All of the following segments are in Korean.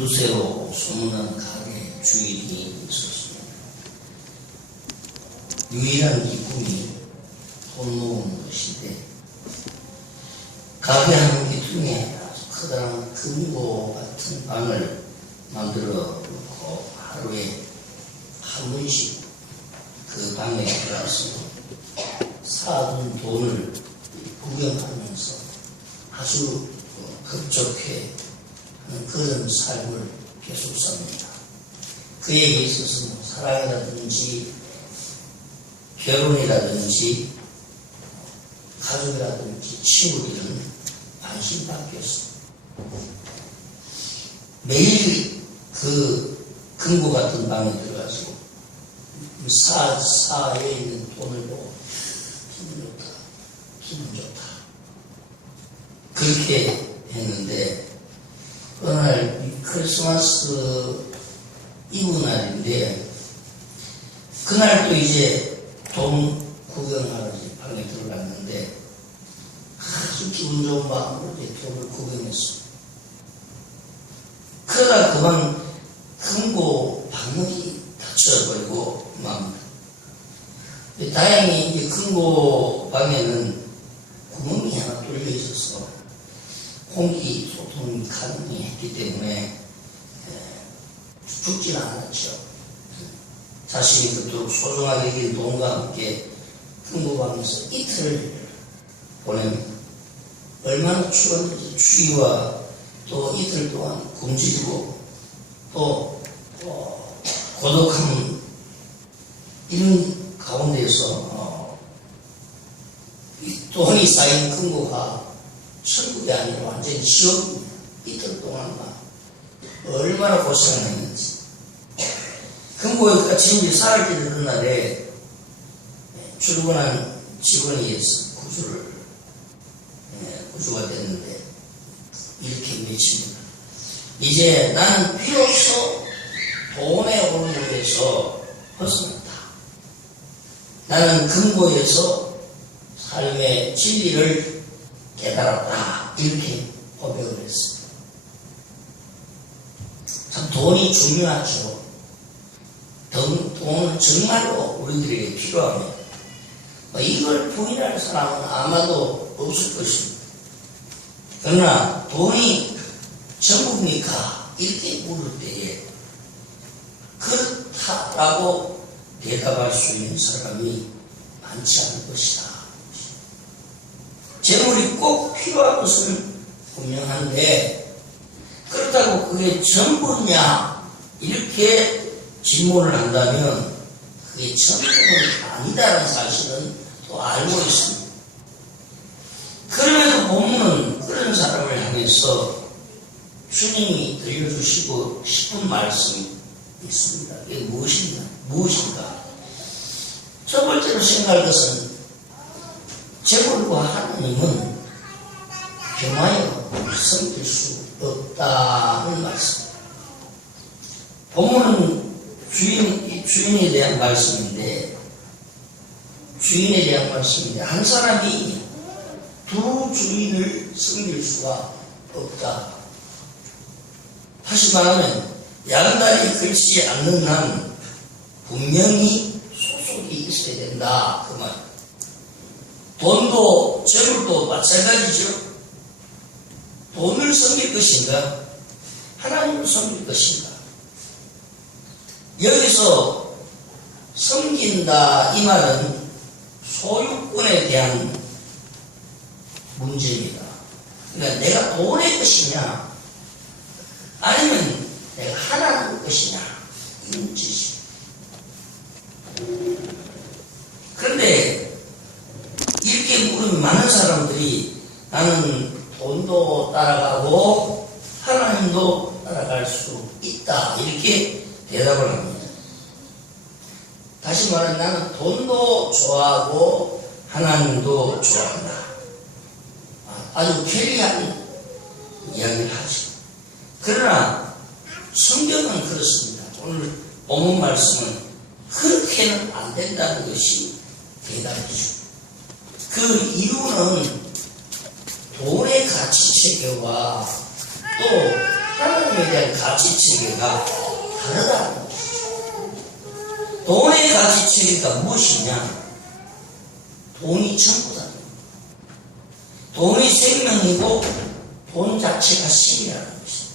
구두쇠로 소문난 가게 주인이 있었습니다. 유일한 기쁨이 돈 모으는 것인데, 가게 한 기둥에 아주 커다란 금고 같은 방을 만들어 놓고 하루에 한 번씩 그 방에 들어가서 쌓아둔 돈을 구경하면서 아주 급족해 하는 그런 삶을 계속 삽니다. 그에게 있어서는 사랑이라든지 결혼이라든지 가족이라든지 친구들은 관심밖이었습니다. 매일 그 금고 같은 방에 들어가서 사에 있는 돈을 보고 기분 좋다. 그렇게 했는데, 어느 날 크리스마스 이브 날인데, 그날도 이제 돈 구경하러 방에 들어갔는데, 아주 기분 좋은 마음으로 이제 돈을 구경했어. 그러다 그만 금고 방문이 닫혀버리고 맙니다. 다행히 이제 금고 방에는 구멍이 하나 뚫려 있어서 공기 소통이 가능했기 때문에 죽지는 않았죠. 자신이 그토록 소중하게 여긴 돈과 함께 금고방에서 이틀을 보냅니다. 얼마나 추웠는지 추위와 또 이틀 동안 굶주리고 또 고독함 이런 가운데에서 돈이 쌓인 금고가 천국이 아니라 완전히 지옥입니다. 이틀 동안만 얼마나 고생을 했는지. 금고에 갇힌 지 사흘째 되는 날에 출근한 직원에 의해서 구조가 됐는데 이렇게 외칩니다. 이제 나는 비로소 돈의 올무에서 벗어났다. 나는 금고에서 삶의 진리를 깨달았다. 이렇게 고백을 했습니다. 참 돈이 중요하죠. 돈은 정말로 우리들에게 필요합니다. 이걸 부인할 사람은 아마도 없을 것입니다. 그러나 돈이 전부입니까? 이렇게 물을 때에 그렇다라고 대답할 수 있는 사람이 많지 않을 것이다. 재물이 꼭 필요한 것은 분명한데, 그렇다고 그게 전부냐 이렇게 질문을 한다면 그게 전부는 아니다라는 사실은 또 알고 있습니다. 그럼에도 본문은 그런 사람을 향해서 주님이 들려주시고 싶은 말씀이 있습니다. 이게 무엇인가? 첫 번째로 생각할 것은 재물과 하나님은 겸하여 섬길 수 없다는 말씀. 본문은 주인에 대한 말씀인데, 한 사람이 두 주인을 섬길 수가 없다. 다시 말하면 양다리 걸치지 않는 한 분명히 소속이 있어야 된다. 그 말. 돈도 재물도 마찬가지죠. 돈을 섬길 것인가? 하나님을 섬길 것인가? 여기서 섬긴다 이 말은 소유권에 대한 문제입니다. 그러니까 내가 돈의 것이냐 아니면 내가 하나님의 것이냐 이 문제지. 그런데 이렇게 물으면 많은 사람들이 나는 돈도 따라가고 하나님도 따라갈 수 있다 이렇게 대답을 합니다. 다시 말하면 나는 돈도 좋아하고 하나님도 좋아한다. 아주 괴리한 이야기를 하죠. 그러나 성경은 그렇습니다. 오늘 본문 말씀은 그렇게는 안 된다는 것이 대답이죠. 그 이유는 돈의 가치 체계와 또 하나님에 대한 가치체계가 다르다는 거죠. 돈의 가치체계가 무엇이냐? 돈이 전부다. 돈이 생명이고 돈 자체가 신이라는 것이다.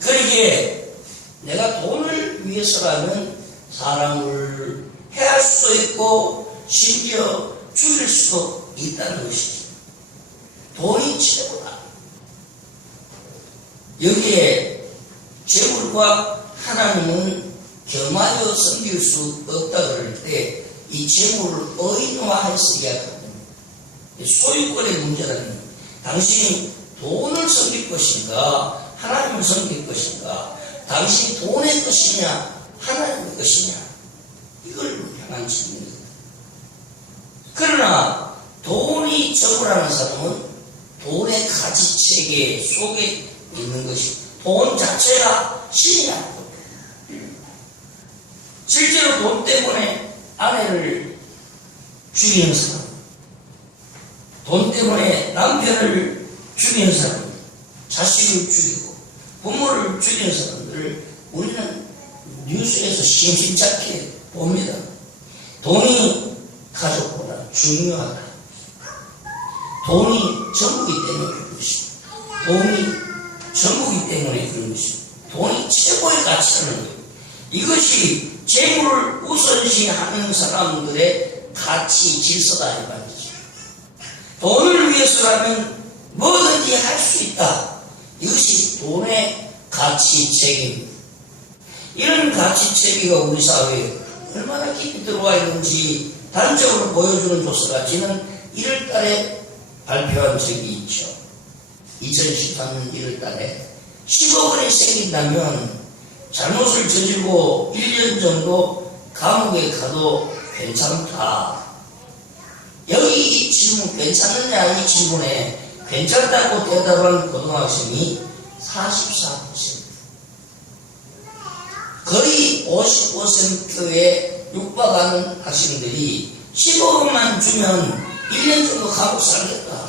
그러기에 내가 돈을 위해서라면 사람을 해할 수도 있고 심지어 죽일 수도 있다는 것이지. 돈이 최고다. 여기에 재물과 하나님은 겸하여 섬길 수 없다 그럴 때 이 재물을 의인화해서 이야기합니다. 소유권의 문제라는 거예요. 당신이 돈을 섬길 것인가 하나님을 섬길 것인가, 당신이 돈의 것이냐 하나님의 것이냐, 이걸 향한 질문입니다. 그러나 돈이 전부라는 사람은 돈의 가치체계 속에 있는 것이 돈 자체가 신이야. 실제로 돈 때문에 아내를 죽이는 사람, 돈 때문에 남편을 죽이는 사람, 자식을 죽이고 부모를 죽이는 사람들을 우리는 뉴스에서 심심찮게 봅니다. 돈이 가족보다 중요하다. 돈이 전부이기 때문에 그런 것입니다. 돈이 전부이기 때문에 그런 것입니다. 돈이 최고의 가치라는 거예요. 이것이 재물을 우선시하는 사람들의 가치 질서다 이 말이죠. 돈을 위해서라면 뭐든지 할 수 있다. 이것이 돈의 가치체계입니다. 이런 가치체계가 우리 사회에 얼마나 깊이 들어와 있는지 단적으로 보여주는 조사가 지난 1월달에 발표한 적이 있죠. 2013년 1월달에 10억 원이 생긴다면 잘못을 저지르고 1년 정도 감옥에 가도 괜찮다. 여기 이 질문 괜찮느냐 이 질문에 괜찮다고 대답한 고등학생이 44%, 거의 50%에 육박하는 학생들이 10억원만 주면 1년 정도 감옥 살겠다.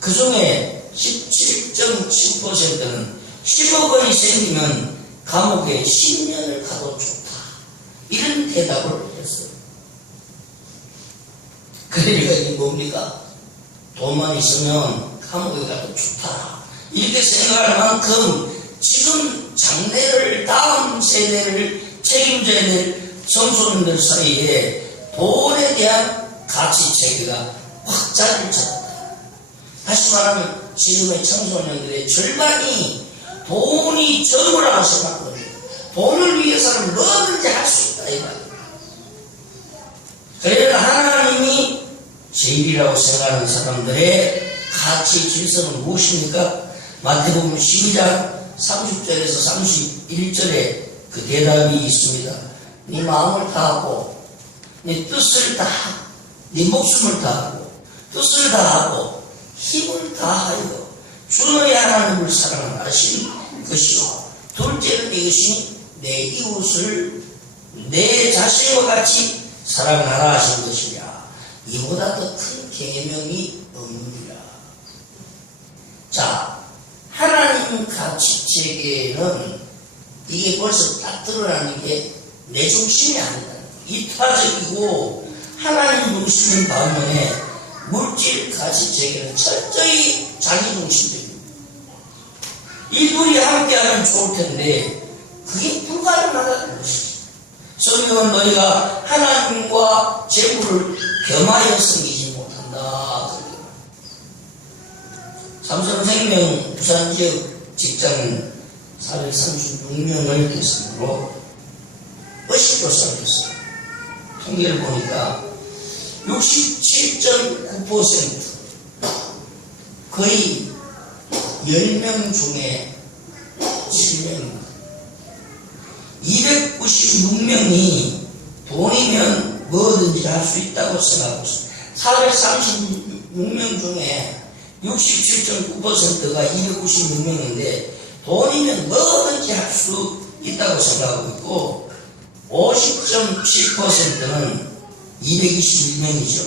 그 중에 17.7%는 10억원이 생기면 감옥에 10년을 가도 좋다. 이런 대답을 했어요. 그러니까 이게 뭡니까? 돈만 있으면 감옥에 가도 좋다. 이렇게 생각할 만큼 지금 장래를, 다음 세대를 책임져야 될 청소년들 사이에 돈에 대한 가치체계가 확 자리를 잡았다. 다시 말하면 지금의 청소년들의 절반이 돈이 전부라고 생각하거든요. 돈을 위해서는 뭐든지 할 수 있다 이 말이에요. 그러나 하나님이 제일이라고 생각하는 사람들의 가치 질서는 무엇입니까? 마태복음 12장 30절에서 31절에 그 대답이 있습니다. 네 마음을 다하고 네 뜻을 다하고 네 목숨을 다하고 뜻을 다하고 힘을 다하여 주 너의 하나님을 사랑하신 것이요 둘째는 이것이 내 이웃을 내 자신과 같이 사랑하라 하신 것이냐. 이보다 더 큰 계명이 없느니라. 자, 하나님 가치체계는 이게 벌써 딱 드러나는 게 내 중심이 아니다. 이타적이고 하나님 중심인 반면에 물질 가치체계는 철저히 자기 중심적입니다. 이 둘이 함께하면 좋을 텐데 그게 불가능하다는 것이죠. 성경은 너희가 하나님과 재물을 겸하여 섬기지 못한다. 삼성생명 부산지역 직장인 436명을 대상으로 의식조사를 했어요. 통계를 보니까 67.9%, 거의 10명 중에 7명입니다. 296명이 돈이면 뭐든지 할 수 있다고 생각하고 있습니다. 436명 중에 67.9%가 296명인데 돈이면 뭐든지 할 수 있다고 생각하고 있고 50.7%는 221명이죠.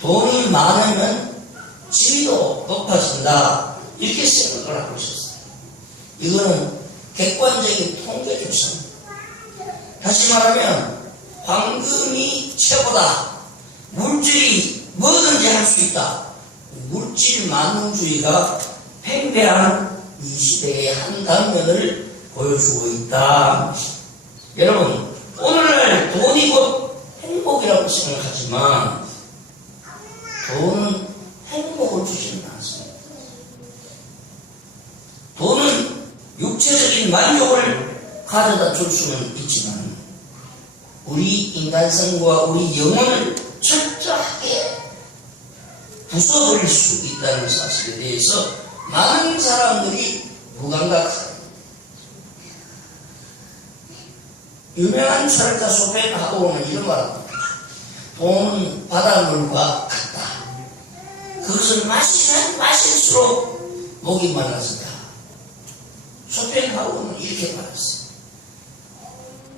돈이 많으면 지위도 높아진다. 이렇게 생각을 하고 있었어요. 이거는 객관적인 통계 조사입니다. 다시 말하면 황금이 최고다. 물질이 뭐든지 할 수 있다. 물질 만능주의가 팽배한 이 시대의 한 단면을 보여주고 있다. 여러분, 오늘날 돈이 곧 행복이라고 생각하지만 돈은 행복을 주지는 않습니다. 돈은 육체적인 만족을 가져다 줄 수는 있지만 우리 인간성과 우리 영혼을 철저하게 부숴버릴 수 있다는 사실에 대해서 많은 사람들이 무감각합니다. 유명한 철학자 쇼펜하우어는 이런 말을 합니다. 돈은 바닷물과 같다. 그것을 마시면 마실수록 목이 말라진다. 쇼펜하우어는 이렇게 말했어요.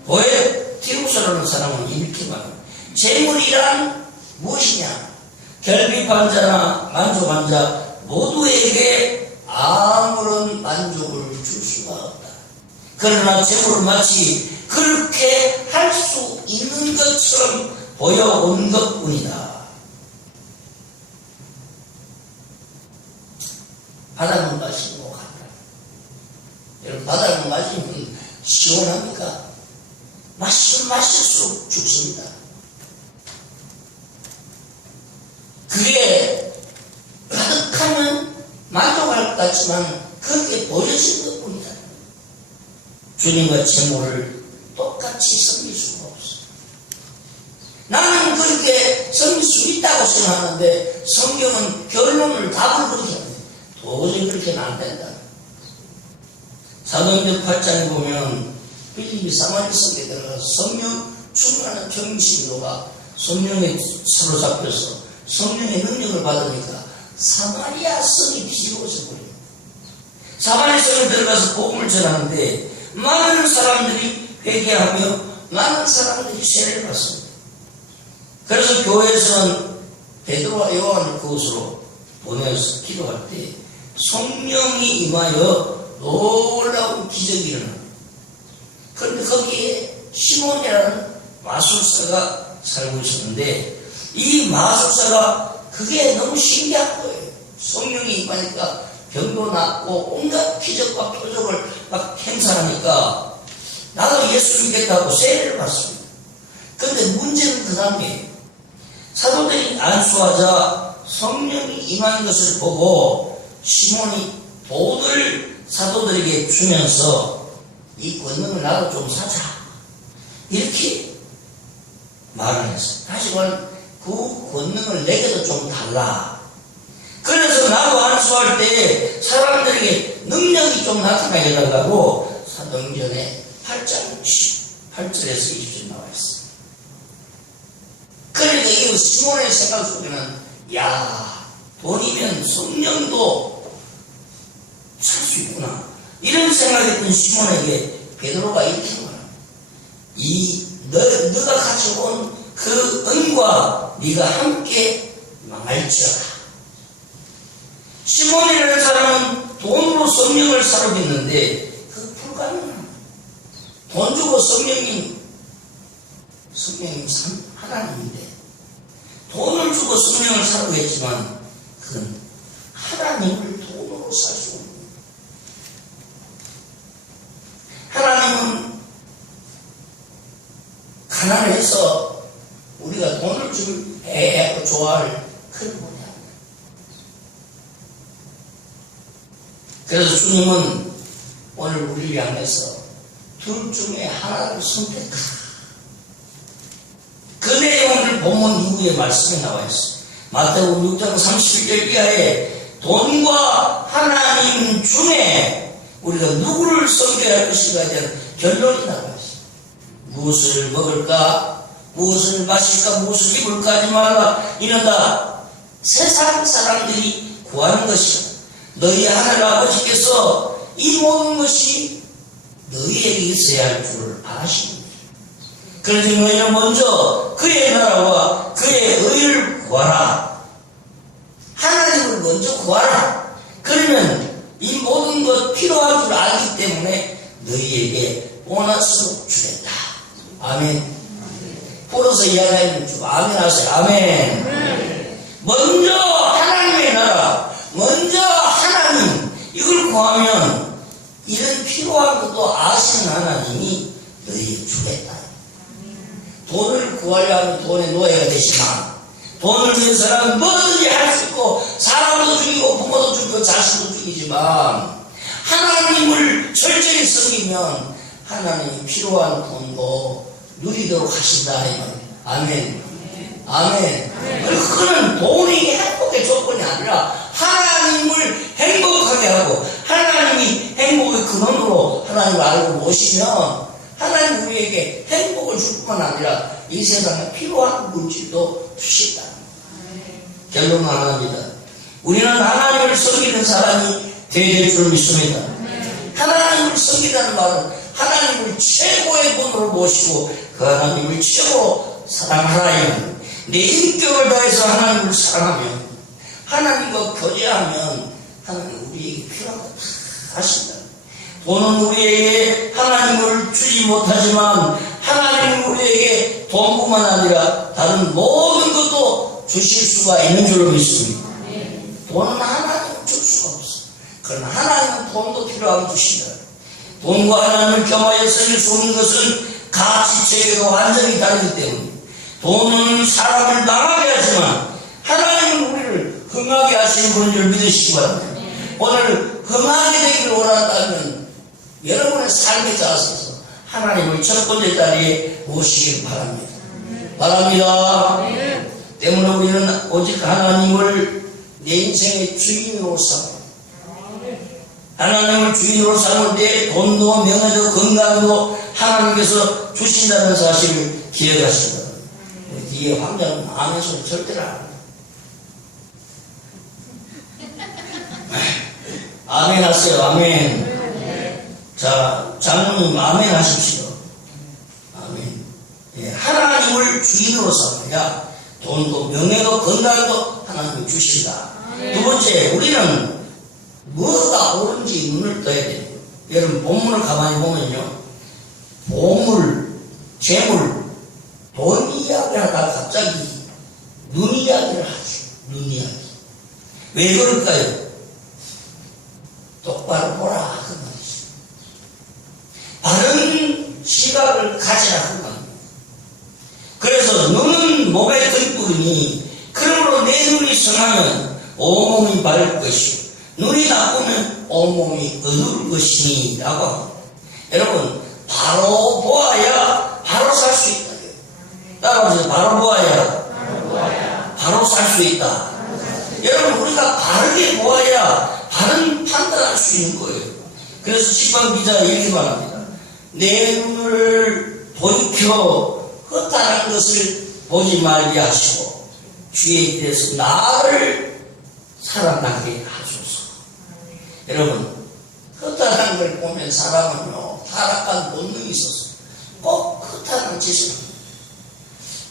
보에티우스라는 사람은 이렇게 말합니다. 재물이란 무엇이냐? 결핍한 자나 만족한 자 모두에게 아무런 만족을 줄 수가 없다. 그러나 재물은 마치 그렇게 할 수 있는 것처럼 보여온 것뿐이다. 바닷물 마시는 것 같다. 여러분, 바닷물 마시면 시원합니까? 마시면 마실수록 죽습니다. 그게 가득하면 만족할 것 같지만 그렇게 보여지는 것뿐이다. 주님과 재물을 똑같이 섬길 수가 없어. 나는 그렇게 섬길 수 있다고 생각하는데 성경은 결론을 답을 그렇게 합니다. 도저히 그렇게는 안 된다. 사도행전 8장에 보면 빌립이 사마리 성에 들어가서 성령 충만한 경신도가 성령에 사로잡혀서 성령의 능력을 받으니까 사마리아 성이 비집어져 버립니다. 사마리아 성에 들어가서 복음을 전하는데 많은 사람들이 회개하며 많은 사람들이 세례를 받습니다. 그래서 교회에서는 베드로와 요한을 그곳으로 보내서 기도할 때 성령이 임하여 놀라운 기적이 일어납니다. 그런데 거기에 시몬이라는 마술사가 살고 있었는데 이 마술사가 그게 너무 신기한 거예요. 성령이 임하니까 병도 낫고 온갖 기적과 표적을 막 행사하니까 나도 예수 믿겠다고 세례를 받습니다. 그런데 문제는 그 다음이에요. 사도들이 안수하자 성령이 임한 것을 보고 시몬이 돈을 사도들에게 주면서 이 권능을 나도 좀 사자 이렇게 말을 했어요. 다시 말하면 그 권능을 내게도 좀 달라. 그래서 나도 안수할 때 사람들에게 능력이 좀 나타나게 해달라고 사도행전에 8장 8절에서 20절 나와 있어요. 그러니까 이 시몬의 생각 속에는 야, 돈이면 성령도 살 수 있구나 이런 생각했던 시몬에게 베드로가 이렇게 말합니다. 너가 가져온 그 은과 네가 함께 망할지어다. 시몬이라는 사람은 돈으로 성령을 사로잡는데 그 불가능합니다. 돈 주고 성령이 하나님인데 돈을 주고 성령을 사라고 했지만 그건 하나님을 돈으로 살 수 없는 거예요. 하나님은 가난해서 우리가 돈을 주면 애하고 좋아할 그런 분이 아닙니다. 그래서 주님은 오늘 우리를 향해서 둘 중에 하나를 선택하라. 그 내용을 본문 이후에 말씀이 나와 있어요. 마태복음 6장 31절 이하에 돈과 하나님 중에 우리가 누구를 섬겨야 할 것인가에 대한 결론이 나와 있어요. 무엇을 먹을까, 무엇을 마실까, 무엇을 입을까 하지 말라. 이는 다 세상 사람들이 구하는 것이다. 너희 하늘 아버지께서 이 모든 것이 너희에게 있어야 할 줄을 아십니다. 그러니 너희는 먼저 그의 나라와 그의 의를 구하라. 하나님을 먼저 구하라. 그러면 이 모든 것 필요한 줄 알기 때문에 너희에게 보너스로 주겠다. 아멘. 풀어서 이야기하면 좀 아멘 하세요. 아멘. 먼저 하나님의 나라, 먼저 하나님, 이걸 구하면 이런 필요한 것도 아시는 하나님이 너희에게 주겠다. 돈을 구하려면 돈의 노예가 되지만, 돈을 위해 사람은 뭐든지 할 수 있고, 사람도 죽이고 부모도 죽이고 자식도 죽이지만, 하나님을 철저히 섬기면 하나님이 필요한 돈도 누리도록 하신다. 아멘. 아멘. 그거는 돈이 행복의 조건이 아니라 하나님을 행복하게 하고, 하나님이 행복의 근원으로 하나님을 알고 모시면 하나님 우리에게 행복을 줄 뿐만 아니라 이 세상에 필요한 물질도 주신다. 결론은 하나입니다. 우리는 하나님을 섬기는 사람이 되어야 될 줄 믿습니다. 하나님을 섬기다는 말은 하나님을 최고의 분으로 모시고 그 하나님을 최고로 사랑하라. 내 인격을 다해서 하나님을 사랑하면, 하나님과 교제하면 하나님 우리에게 필요한 거 다 하신다. 돈은 우리에게 하나님을 주지 못하지만 하나님은 우리에게 돈뿐만 아니라 다른 모든 것도 주실 수가 있는 줄로 믿습니다. 돈은 하나님은 줄 수가 없어. 그러나 하나님은 돈도 필요하게 주신다. 돈과 하나님을 겸하여 섬길 수 없는 것은 가치체계가 완전히 다르기 때문에 돈은 사람을 망하게 하지만 하나님은 우리를 흥하게 하시는 분인 줄 믿으시기 바랍니다. 오늘 흥하게 되기를 원한다면 여러분의 삶에 자아서 하나님을 첫 번째 자리에 모시길 바랍니다. 바랍니다. 때문에 우리는 오직 하나님을 내 인생의 주인으로 삼아, 하나님을 주인으로 삼을 때 돈도 명예도 건강도 하나님께서 주신다는 사실을 기억하시기 바랍니다. 뒤에 황자는 아멘 소리 절대로 안 합니다. 아멘 하세요. 아멘. 자, 장로님 아멘 하십시오. 아멘. 예, 하나님을 주인으로 삼아야 돈도 명예도 건강도 하나님이 주신다. 두 번째, 우리는 뭐가 옳은지 눈을 떠야 돼요. 여러분 본문을 가만히 보면요, 보물, 재물, 돈 이야기하다가 갑자기 눈 이야기를 하죠. 눈 이야기. 왜 그럴까요? 똑바로 보라 그 말이죠. 바른 시각을 가지라 그 말입니다. 그래서 눈은 몸의 등불이니 그러므로 내 눈이 성하면 온몸이 밝을 것이요 눈이 나쁘면 온몸이 어두울 것이니 라고 합니다. 여러분, 바로 보아야 바로 살 수 있다. 따라오세요. 바로 보아야 바로 살 수 있다. 여러분, 우리가 바르게 보아야 바른 판단할 수 있는 거예요. 그래서 시방 기자가 이렇게 말합니다. 내 눈을 돌이켜 허탄한 것을 보지 말게 하시고 주의 길에서 나를 살아나게 하소서. 여러분, 허탄한 걸 보면 사람은요, 타락한 본능이 있어서 꼭 허탄한 짓을 합니다.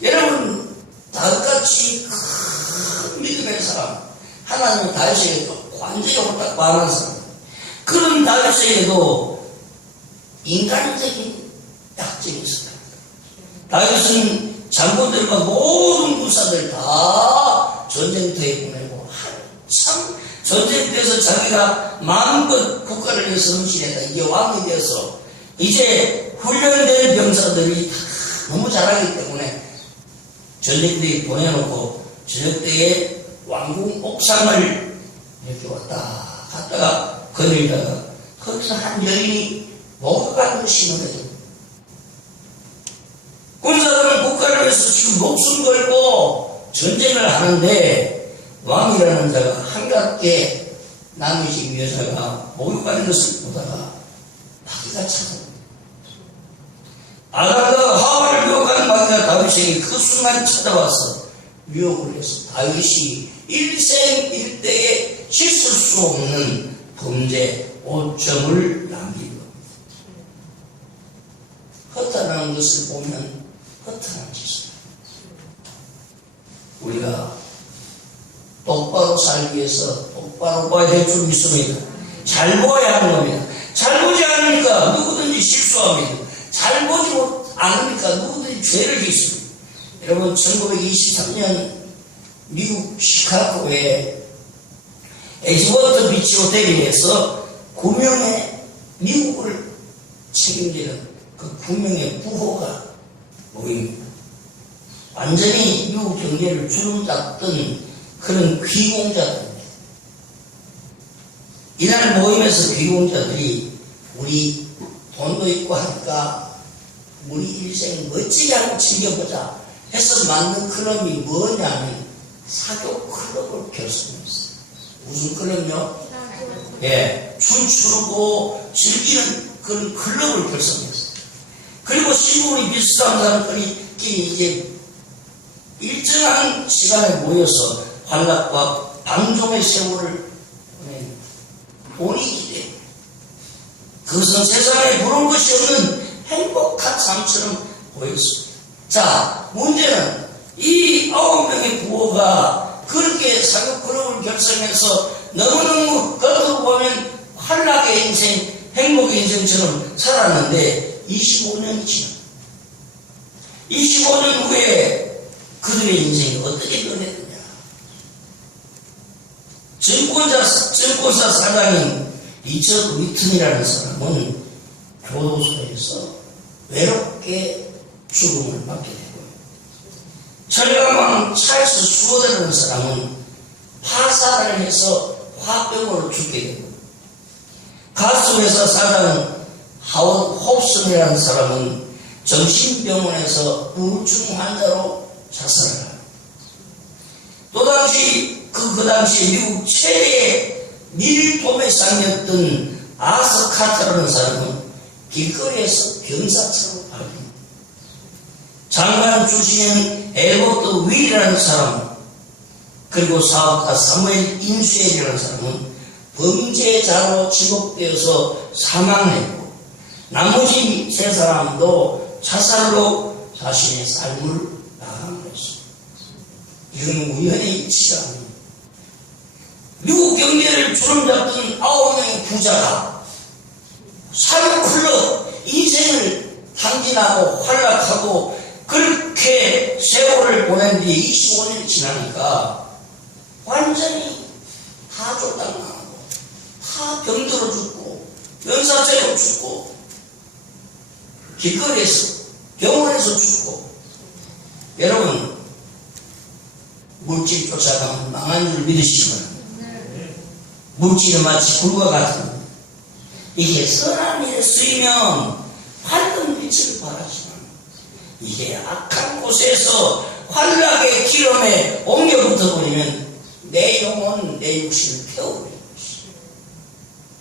여러분, 다윗같이 큰 믿음의 사람, 하나님은 다윗에게도 완전히 홀딱 반한 사람, 그런 다윗에게도 인간적인 약점이 있습니다. 다윗은 장군들과 모든 군사들 다 전쟁터에 보내고 한참 전쟁터에서 자기가 마음껏 국가를 위해서 헌신했다. 이게 왕이 되어서 이제 훈련된 병사들이 다 너무 잘하기 때문에 전쟁터에 보내놓고 저녁 때에 왕궁 옥상을 이렇게 왔다 갔다가 거닐다가 거기서 한 여인이 목욕하는 신호를 해줍니다. 군사들은 국가를 위해서 지금 목숨 걸고 전쟁을 하는데 왕이라는 자가 한갑게 남의 집 여자가 목욕하는 것을 보다가 마귀가 찾아옵니다. 아가가 하와를 유혹하는 마귀가 다윗에게 그 순간 찾아와서 유혹을 해서 다윗이 일생일대에 씻을 수 없는 범죄 5점을 남긴 겁니다. 허탄한 것을 보면 허탄한 짓을. 우리가 똑바로 살기 위해서 똑바로 봐야 될 줄 믿습니다. 잘 보아야 하는 겁니다. 잘 보지 않으니까 누구든지 실수합니다. 잘 보지 않으니까 누구든지 죄를 짓습니다. 여러분 1923년 미국 시카고에 에즈워터 비치 호텔에서 9명의 미국을 책임지는 그 9명의 부호가 모입니다. 완전히 미국 경제를 주름잡던 그런 귀공자들입니다. 이날 모임에서 귀공자들이 우리 돈도 있고 하니까 우리 일생 멋지게 한번 즐겨보자 해서 만든 클럽이 뭐냐면 사교 클럽을 결성했어요. 무슨 클럽요? 예, 춤추고 즐기는 그런 클럽을 결성했어요. 그리고 시골이 비슷한 사람들끼리 이제 일정한 시간에 모여서 환락과 방종의 세월을 보내기 때문에 그것은 세상에 부러울 것이 없는 행복한 삶처럼 보였습니다. 자, 문제는 이 9명의 부호가 그렇게 사교 클럽을 결성해서 너무너무 겉으로 보면 환락의 인생, 행복의 인생처럼 살았는데 25년이 지나 25년 후에 그들의 인생이 어떻게 변했느냐. 증권사 사장인 리처드 위튼이라는 사람은 교도소에서 외롭게 죽음을 맞게 되고, 철강왕 찰스 수어라는 사람은 파산을 해서 화병으로 죽게 되고, 가스회사 사장 하워드 홉슨이라는 사람은 정신병원에서 우울증 환자로 자살을 합니다. 또 그 당시 미국 최대의 밀도매상이었던 아서 카터라는 사람은 길거리에서 경사차로 발립니다. 장관 출신인 에버트 윌이라는 사람, 그리고 사업가 사무엘 인수엘이라는 사람은 범죄자로 지목되어서 사망했고, 나머지 세 사람도 자살로 자신의 삶을 마감했습니다. 이건 우연의 일치가 아닙니다. 미국 경제를 주름잡던 9명의 부자가 사교클럽 인생을 탕진하고 활락하고 그렇게 세월을 보낸 뒤에 25년이 지나니까 완전히 다 쫓겨나고 다 병들어 죽고 연사죄로 죽고 길거리에서 병원에서 죽고. 여러분, 물질 쫓아가면 망한 줄 믿으시면 물질은 마치 불과 같은, 이게 선한 일에 쓰이면 밝은 빛을 발하지만 이게 악한 곳에서 환락의 기름에 옮겨 붙어버리면 내 영혼, 내 육신을 태워버리는 것이에요.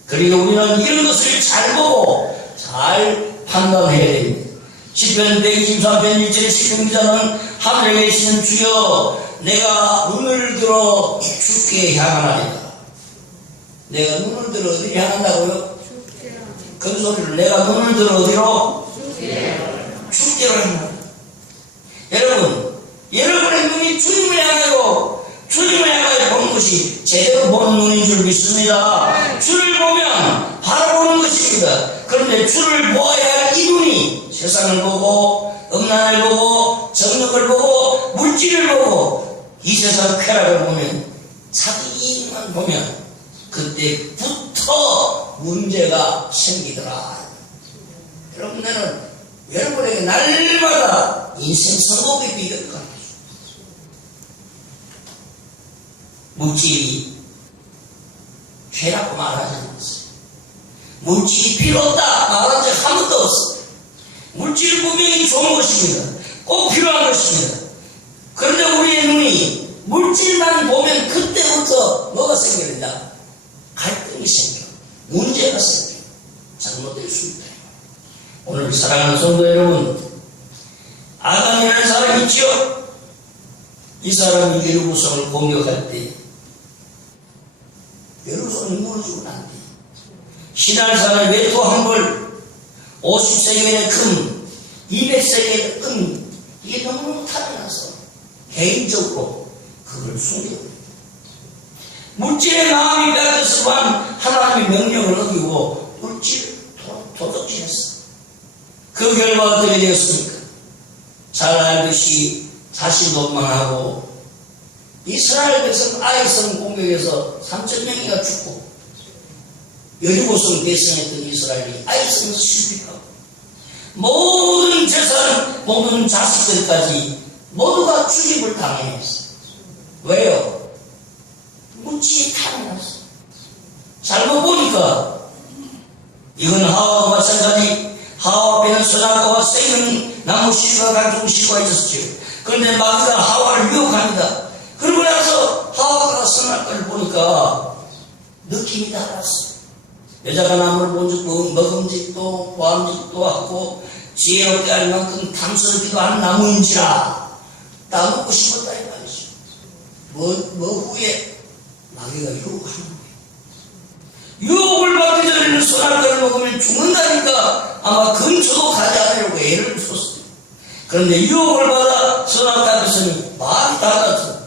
그리고 우리는 이런 것을 잘 보고 잘 판단해야 됩니다. 시편 123편 1절의 시편기자는 하늘에 계시는 주여, 내가 눈을 들어 주께 향하나이다. 내가 눈을 들어 어디로 향한다고요? 큰 소리를, 내가 눈을 들어 어디로? 주께로 향한다. 여러분, 여러분의 눈이 주님을 향하여, 주님을 향하여 보는 것이 제대로 보는 눈인 줄 믿습니다. 주를 보면 바라보는 것입니다. 그런데 주를 보아야 할 이 눈이 세상을 보고, 음란을 보고, 정력을 보고, 물질을 보고, 이 세상 쾌락을 보면, 자기 이익만 보면 그때부터 문제가 생기더라. 여러분, 나는 여러분에게 날마다 인생 선곡의 비결을 가르쳐줍니다. 물질이 죄라고 말하지 않았어요. 물질이 필요 없다 말한 적 한 번도 없어요. 물질은 분명히 좋은 것입니다. 꼭 필요한 것입니다. 그런데 우리의 눈이 물질만 보면 그때부터 뭐가 생기느냐? 갈등이 생겨, 문제가 생겨, 잘못될 수 있다. 오늘 사랑하는 성도 여러분, 아담이라는 사람이 있죠. 이 사람이 예루살렘을 공격할 때 예루살렘이 무너지고 난 뒤 신할산을 외토한 걸 50세겔의 금, 200세겔의 은, 이게 너무너무 탐나서 개인적으로 그걸 숨겨버립니다. 물질의 마음이 가득 앞에서만 하나님의 명령을 어기고 도둑질했어. 그 결과 어떻게 되었습니까? 잘 알듯이 자신도 원망하고 이스라엘 백성 아이성 공격에서 3,000명이가 죽고 여리고성 대성했던 이스라엘이 아이성에서 실패하고 모든 재산, 모든 자식들까지 모두가 죽임을 당했어. 왜요? 묻지에 타락났어. 잘못 보니까 이건 하와와 마찬가지. 하와 앞에는 선악과와 생은 나무 씨가 가지고 씨가 있었죠. 그런데 마귀가 하와를 유혹합니다. 그러고 나서 하와가 선악과를 보니까 느낌이 달랐어. 여자가 나무를 본 적도 먹음직도 보암직도 하고 지혜 없게 할 만큼 탐스럽기도 한 나무인지라 따먹고 싶었다 이 말이죠. 뭐 후에 마귀가 유혹하는 거예요. 유혹을 받기 전에는 선악과를 먹으면 죽는다니까 아마 근처도 가지 않으려고 애를 줬어요. 그런데 유혹을 받아 선악과 앞에서는 말이 달라져.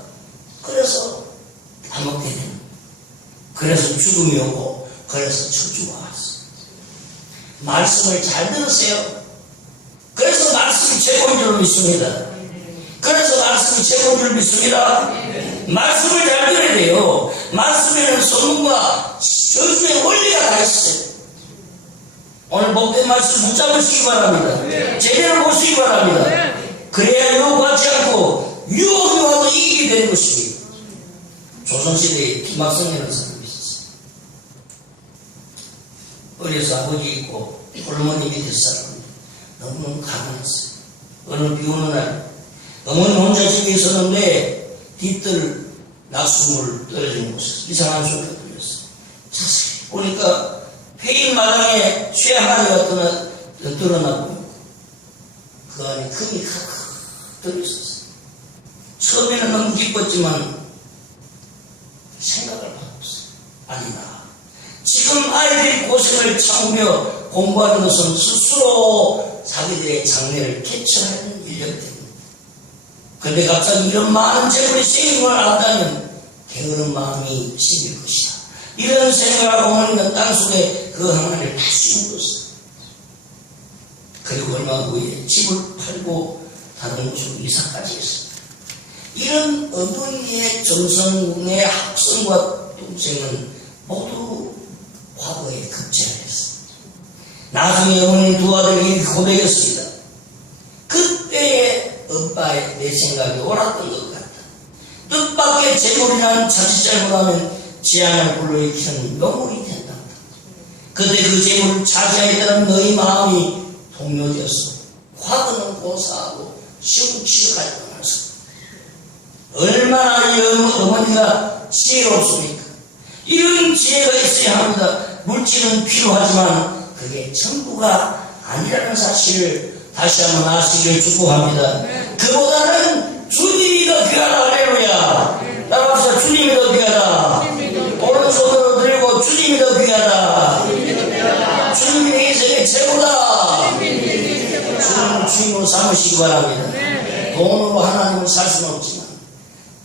그래서 다 먹게 되는 거예요. 그래서 죽음이 오고 그래서 저주가 왔어. 말씀을 잘 들으세요. 그래서 말씀이 최고인 줄 믿습니다. 그래서 말씀이 최고인 줄 믿습니다. 말씀을 잘 들어야 돼요. 말씀에는 소문과 저주의 원리가 다 있어요. 오늘 복된 말씀 붙잡으시기 바랍니다. 제대로 보시기 바랍니다. 그래야 유혹하지 않고 유혹이 와도 이기게 되는 것입니다. 조선시대에 김학성이라는 사람이 있었어요. 어려서 아버지 있고 할머니 밑에 살았는데 너무너무 가난했어요. 어느 비 오는 날 어머니 혼자 집에 있었는데 뒤뜰 낙수물 떨어진 곳에서 이상한 소리가 들렸어요. 자세히 보니까 회인 마당에 쇠 하나가 드러나 보이고 그 안에 금이 가득 들어있었어요. 처음에는 너무 기뻤지만 생각을 바꿨어요. 아니다. 지금 아이들이 고생을 참으며 공부하는 것은 스스로 자기들의 장래를 개척하는 인력이 됩니다. 그런데 갑자기 이런 많은 재물이 생긴 걸 안다면 게으른 마음이 생길 것이다. 이런 생각을 어머니는 땅속에 그 항아리를 다 씌웠어요. 그리고 얼마 후에 집을 팔고 다른 곳으로 이사까지 했습니다. 이런 어머니의 정성의 학생과 동생은 모두 과거에 급제했습니다. 나중에 어머니 두 아들이 고백했습니다. 그때의 엄마의 내 생각이 옳았던 것 같다. 뜻밖의 재물이란 자칫 잘못하면 재앙을 불러일으키는 명물이 된다. 그때 그 재물을 차지하였다는 너희 마음이 동요되었어. 화두는 고사하고 시험치러 가지고 나서 얼마나 이 어머니가 지혜롭습니까? 이런 지혜가 있어야 합니다. 물질은 필요하지만 그게 전부가 아니라는 사실을 다시 한번 아시기를 축복합니다. 그보다는 주님이 더 귀하다. 할렐루야. 따라합시다. 주님이 더 귀하다. 오른손으로 들고 주님이 더 귀하다. 주님이 내 인생의 최고다. 주님을 주님으로 삼으시기 바랍니다. 돈으로 하나님을 살 수는 없지만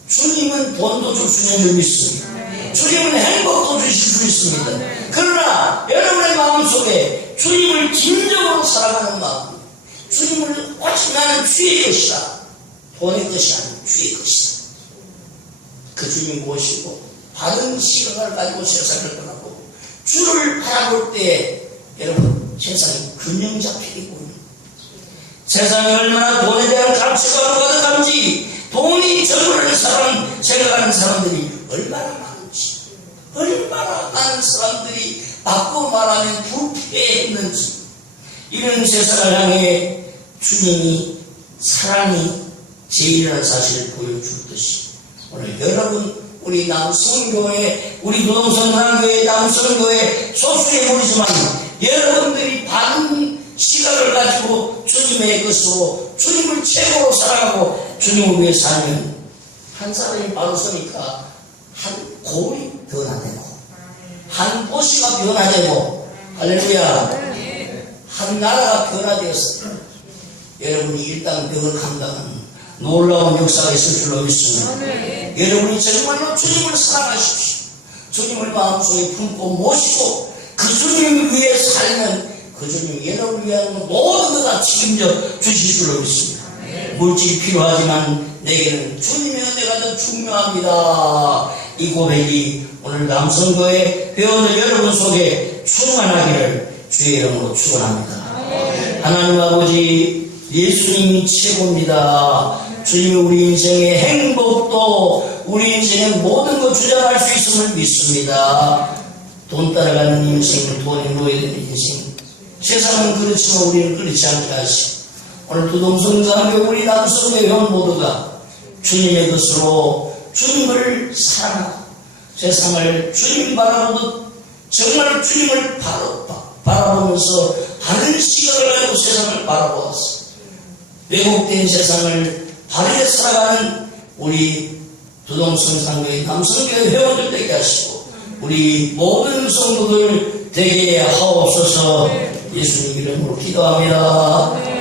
주님은 돈도 줄 수 있는 줄 믿습니다. 주님은 행복도 주실 수 있습니다. 그러나 여러분의 마음속에 주님을 진정으로 사랑하는 마음, 주님을 오직 나는 주의 것이다. 돈의 것이 아닌 주의 것이다. 그 주님 모시고 바른 시각을 가지고 세상을 떠나고 주를 바라볼 때 여러분 세상이 균형 잡히고 있는 세상에 얼마나 돈에 대한 가치가 가득한지 돈이 전부를 생각하는 사람들이 얼마나 많은지 얼마나 많은 사람들이 바꿔 말하면 불쾌했는지 이런 세상을 향해 주님이 사랑이 제일이라는 사실을 보여주듯이 오늘 여러분 우리 남성교회 우리 노동성당교회 남성교회 소수의 무리지만 여러분들이 바른 시각을 가지고 주님의 것으로 주님을 최고로 사랑하고 주님을 위해 살면 한 사람이 바로 서니까 한 고을이 변화되고 한 도시가 변화되고 할렐루야 한 나라가 변화되었습니다. 여러분이 일당 벽을 감당하는 놀라운 역사가 있을 줄로 믿습니다. 여러분이 정말로 주님을 사랑하십시오. 주님을 마음속에 품고 모시고 그 주님 위해 살면 그 주님 예를 위한 모든 것 다 책임져 주실 줄로 믿습니다. 물질이 필요하지만 내게는 주님의 은혜가 더 중요합니다. 이 고백이 오늘 남성교회 회원들 여러분 속에 충만하기를 주의 이름으로 축원합니다. 하나님 아버지, 예수님이 최고입니다. 주님이 우리 인생의 행복도 우리 인생의 모든 것 주장할 수 있음을 믿습니다. 돈 따라가는 인생, 돈에 놓여있는 인생, 세상은 그렇지만 우리는 그렇지 않게 하시고 오늘 두동성장교 우리 남성교회 회원 모두가 주님의 것으로 주님을 사랑하고 세상을 주님 바라보듯 정말 주님을 바라보면서 바른 시각을 가지고 세상을 바라보았어. 왜곡된 세상을 바르게 살아가는 우리 두동성장교회 남성교회 회원들 되게 하시고 우리 모든 성도들 되게 하옵소서. 예수님 이름으로 기도합니다.